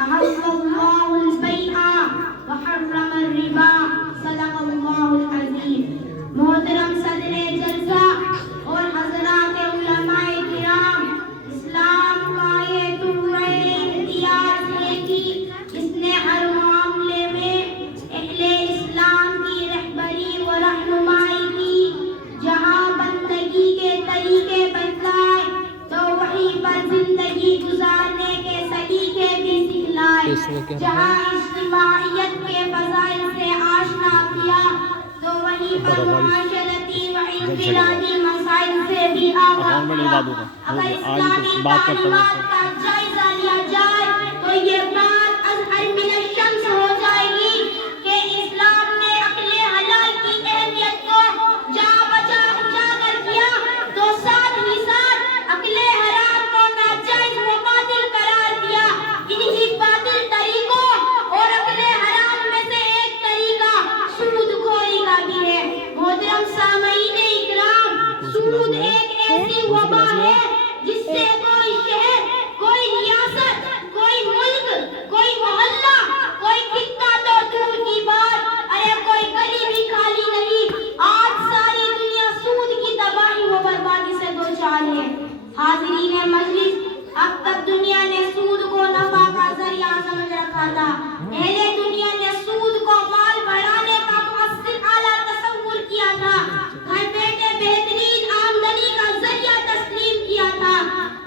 أحل الله البيع وحرم الربا صدق الله العظيم. محترم صدر جلسہ اور حضرات علماء کرام، اسلام کا یہ طرح امتیاز ہے کہ اس نے ہر معاملے میں اہل اسلام کی رہبری و رہنمائی کی. جہاں بندگی کے طریقے بتلائے تو وہیں پر زندگی گزارنے کے سلیقے بھی سکھلائے. جہاں اجتماعیت کے فضائل سے آشنا کیا تو وہیں پر معاشرتی و انفرادی مسائل سے بھی آگاہ کیا. اگر اسلامی تعلیمات کا جائزہ لیا جائے تو یہ بات اظہر من الشمس ہو جائے گی کہ اسلام نے عقل حلال کی اہمیت کو جہاں بجا اجاگر کیا تو ساتھ ہی ساتھ عقل حرام کو ناجائز و باطل قرار دیا. انہی باطل طریقوں اور عقل حرام میں سے ایک طریقہ سود خوری کا بھی ہے. محترم سامعین اکرام، سود ایک ایسی وبا ہے جس سے کوئی شہر، کوئی ریاست، کوئی ملک، کوئی محلہ، کوئی خطہ تو دور کی بات، ارے کوئی گلی بھی خالی نہیں. آج ساری دنیا سود کی تباہی و بربادی سے دوچار ہے. حاضرین مجلس، اب تک دنیا نے سود کو نفع کا ذریعہ سمجھ رکھا تھا. اہل دنیا نے سود کو مال بڑھانے کا مؤثر آلہ تصور کیا تھا. گھر بیٹھے بہترین آمدنی کا ذریعہ تسلیم کیا تھا.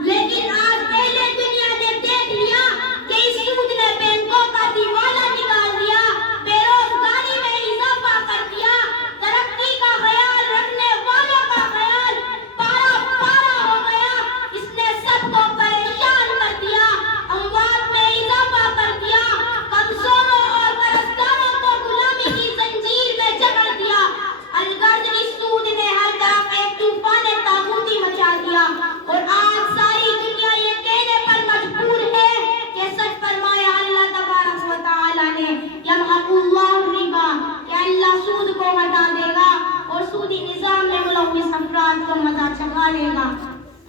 لیکن آج اہل دنیا نے دیکھ لیا کہ اس سود نے بینکوں کا دیوالہ نکال دیا، بے روزگاری میں اضافہ کر دیا، ترقی کا خیال رکھنے والوں کا خیال پارا پارا ہو گیا. اس نے سب کو پریشان کر دیا، اموات میں اضافہ کر دیا، کمزوروں اور قرضداروں کو غلامی کی زنجیر میں جکڑ دیا. الغرض اس سود نے ہر طرف ایک طوفان طاغوتی مچا دیا. اور آج ساری دنیا یہ کہنے پر مجبور ہے کہ سچ فرمایا اللہ تبارک و تعالی نے، یمحق اللہ الربا، کہ اللہ سود کو ہٹا دے گا اور سودی نظام میں ملوث افراد کو مزہ چکھا لے گا.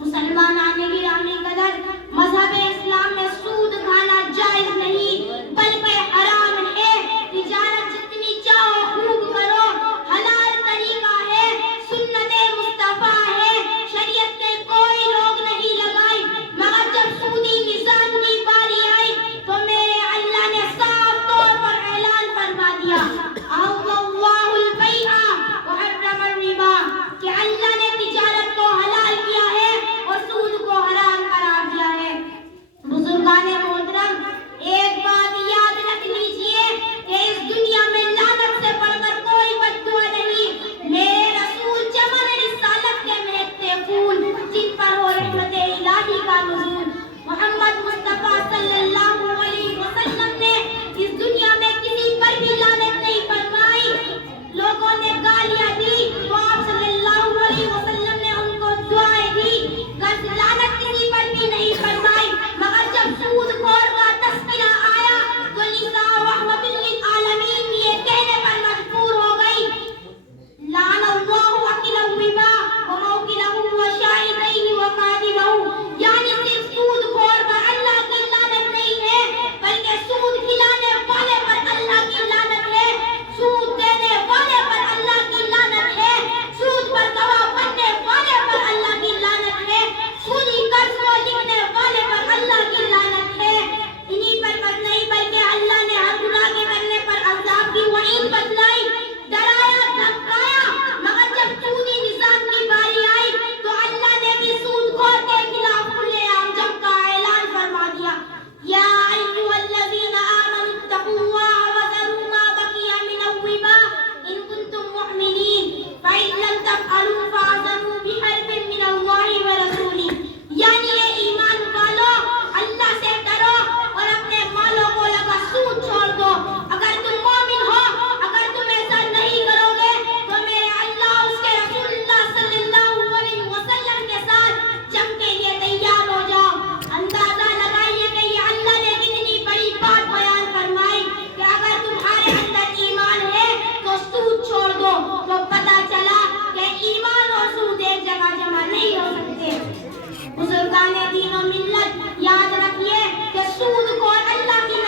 مسلمانان گرامی قدر، مذہب اسلام میں سود کھانا جائز نہیں بلکہ حرام ہے. تجارت جتنی چاہو خوب کرو، حلال طریقہ ہے، سنت مصطفیٰ ہے، شریعت نے کوئی روک نہیں لگائی. مگر جب سودی نظام کی باری آئی تو میرے اللہ نے صاف طور پر اعلان فرما دیا، احل اللہ البیع وحرم الربا، کہ اللہ نے تجارت کو حلال کیا ہے اور سود کو حرام قرار دیا ہے. بزرگان محترم، ایک بات یاد رکھ لیجئے کہ اس دنیا میں لعنت سے بڑھ کر کوئی بددعا نہیں. میرے رسول چمن رسالت کے مہکتے پھول جن پر ہو رحمت الہی کا نزول. محمد مصطفیٰ صلی اللہ علیہ وسلم نے اس دنیا میں کسی پر بھی لعنت نہیں فرمائی. لوگوں نے گالیاں دی تو آپ صلی اللہ علیہ وسلم نے ان کو دعائیں دی. لعنت کسی پر بھی نہیں فرمائی. مگر جب سود خور کا تذکرہ آیا تو نساء رحمت للعالمین یہ کہنے پر مجبور ہو گئی، لعن اللہ وکیل الربا وموکلہ وشاہدیہ وقاضبہ. یعنی صرف سود خور پر اللہ کی لعنت نہیں ہے بلکہ سود کھلانے والے پر اللہ کی لعنت ہے، سود دینے والے پر اللہ کی لعنت ہے، سود پر گواہ بننے والے پر اللہ کی لعنت ہے، سودی قرض کو لکھنے والے پر اللہ کی لعنت ہے. انہی پر بس نہیں بلکہ اللہ نے ہر گناہ کے کرنے پر عذاب کی وعید بتلائی، ڈرایا، دھمکایا. مگر جب سودی نظام کی باری آئی تو اللہ نے بھی سود خور کے خلاف کھلے عام جنگ کا اعلان فرما دیا. یا ایھا الذین آمنوا اتقوا اللہ وذروا ما بقی من الربا ان کنتم مؤمنین فإن لم تفعلوا فاذنوا بحرب من اللہ ورسولہ. یعنی اے ایمان والو، اللہ سے ڈرو اور اپنے مالوں کو لگا سود چھوڑ دو. اگر تم مومن ہو، اگر تم ایسا نہیں کرو گے تو میرے اللہ اس کے رسول اللہ صلی اللہ علیہ وسلم کے ساتھ جنگ کے لیے تیار ہو جاؤ. اندازہ لگائیے کہ یہ اللہ نے کتنی بڑی بات بیان فرمائی کہ اگر تمہارے اندر ایمان ہے تو سود چھوڑ دو. تو پتہ چلا کہ ایمان اور سود ایک جگہ جمع نہیں ہو سکتے. بزرگان دین و ملت، یاد رکھیے کہ سود کو اللہ کی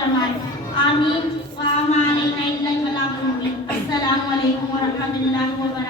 فرمائے. آمین. وما علینا الا البلاغ المبین. السلام علیکم ورحمۃ اللہ وبرکاتہ.